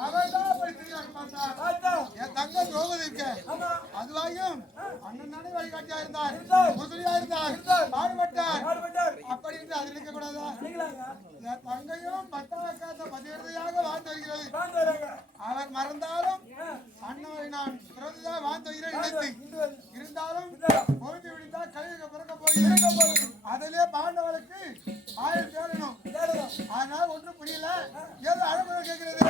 அவதான் போய் பார்த்தா என் தங்க திரௌபதி இருக்க அதுவாயும் அண்ணன் தானே வழிகாட்டியா இருந்தார், முதுலியா இருந்தார், பாடுபட்டார். அப்படி இருந்து அது இருக்க கூடாதா? என் தங்கையும் பத்தாக்காத பதிவிரதையாக வாழ்ந்து வருகிறது. அவர் மறந்தாலும் அண்ணனை நான் திரௌபதியாக வாழ்ந்து வருகிறேன் நினைத்து இருந்தாலும் பொழுது விடுத்தால் கழிவுக பிறக்க போய் அதிலே பாண்டவர்களுக்கு ஆயுள் தேடணும். ஆனால் ஒன்றும் புரியல, ஏதோ அழகு கேட்கிறது.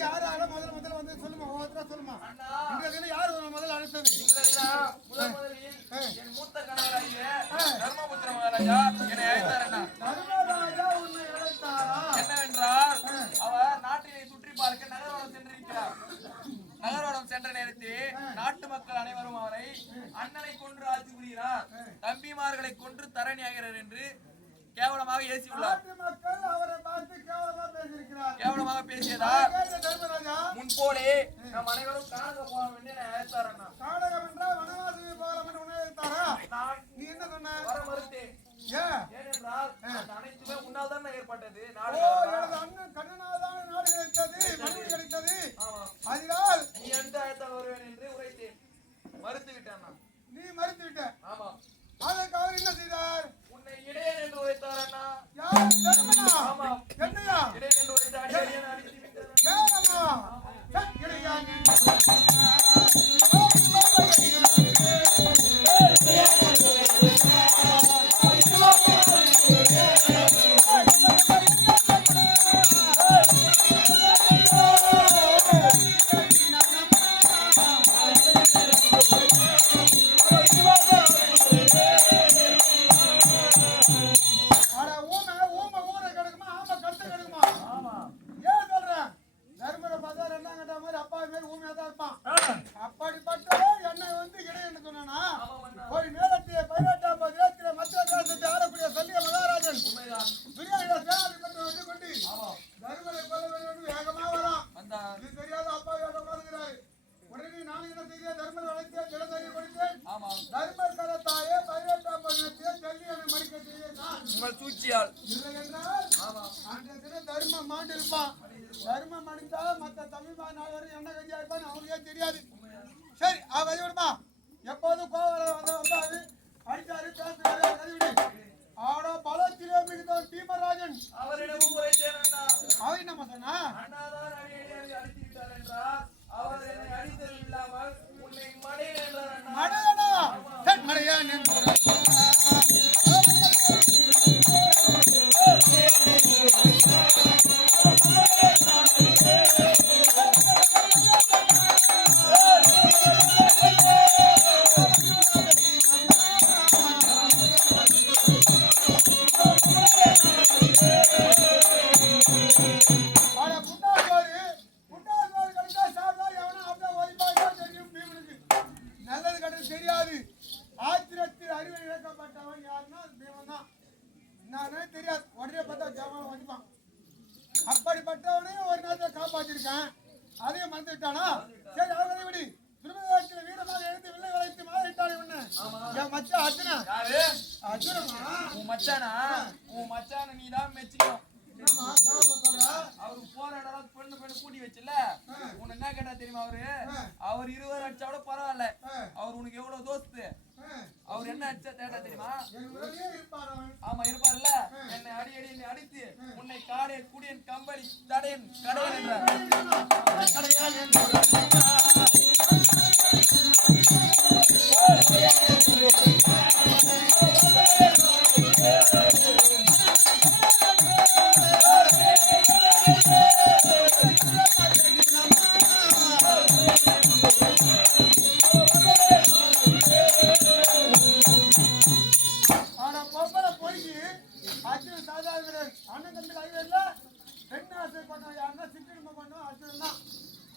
யாரால முதல்ல வந்து சொல்லுமா, ஒவ்வொருத்தரா சொல்லுமா. இன்றைய தினம் யார் முதல்ல அழைத்தது? ஏன்னா முதலில் என் மூத்த கணவராகிய தர்மபுத்திர மகாராஜா என்னை அழைத்தார். என்னவென்றால் அவர் நாட்டினை சுற்றி பார்க்க நகர்வனம் சென்றிருக்கிறார். நகர்வனம் சென்ற நேரத்தில் நாட்டு மக்கள் அனைவரும் அவரை அண்ணனை கொன்று ஆட்சி புரிகிறார், தம்பிமார்களை கொன்று தரணியாகிறார் என்று கேவலமாக ஏசியுள்ளார். கேவலமாக பேசியதால் முன்போலே நம் அனைவரும் காணக போவோம் என்று அழைத்தார். நீ என்ன சொன்ன? வர மறுத்தேன். ஏனென்றால் அனைத்துமே உன்னால் தான் ஏற்பட்டது. அண்ணன் கண்ணனால் தான் நாடு கிடைத்தது, மனைவி கிடைத்தது. அதனால் நீ எந்த அழைத்தால் வருவேன் என்று உரைத்தேன். மறுத்து விட்டேன். நீ மறுத்து விட்ட. ஆமா. அதற்கு அவர் என்ன செய்தார்? உன்னை இடையன் என்று உரைத்தார் அண்ணா. யார்? தர்மனா? ஆமா. என்னையா? இடையன் என்று உரைத்த அடியேன் அடித்து விட்டார். கேளம்மா. கிடையாது. தர்மம் அடித்தா மத்த தமிழ்மா நாளவரை என்ன கஞ்சியா இருப்பான்னு அவங்களுக்கே தெரியாது. சரி விடுமா, எப்போதும் கோவம் வந்தாரு அடிச்சாரு பேசுறாரு கதிவிடு. ஆனா பல கிலோமீட்டர் பீமராஜன் அவரிடமும் அவர் என்ன சொன்னா? தெரியாது. ஆத்திரத்தில் அறிவை இழக்கப்பட்டவன் யாருன்னா தேவன் தான். நானே தெரியாது, உடனே பார்த்தா ஜாமான் வந்துப்பான். அப்படிப்பட்டவனையும் ஒரு நேரத்தை காப்பாற்றிருக்கேன், அதையும் மறந்துட்டானா? சரி அவரை விடி. திருமணத்தில் வீரமாக எழுந்து வில்லை வளைத்து மாறிட்டானே ஒண்ணு என் மச்சான் அர்ஜுனா. அர்ஜுனமா உன் மச்சானா? உன் மச்சான நீ தான் மெச்சிக்கணும். அவருக்கு போற இடம் பெண்ணு கூட்டி வச்சுல உன்னை என்ன கேட்டா தெரியுமா? அவர் 20 அடிச்சா கூட பரவாயில்ல, அவர் உனக்கு எவ்வளவு தோஸ்து. அவர் என்ன அடிச்சா கேட்டா தெரியுமா? ஆமா இருப்பாருல்ல, என்னை அடி என்னை அடித்து உன்னை காடே குடியன் கம்பளி தடையன் கடையன் என்றார்.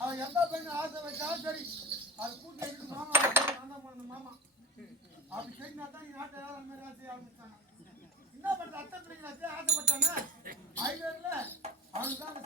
அவன் எந்த பெண்ணு ஆசை வச்சாலும் சரி அது கூட்டி எடுத்து மாமா மாமா அப்படி சரினா தான் நீ நாட்டை வேற மாதிரி ஆசைய ஆரம்பிச்சாங்க. என்ன பண்ற? அத்தை பிள்ளைங்களாச்சு ஆசைப்பட்டானே ஐவேர்ல அவனுக்கு தான்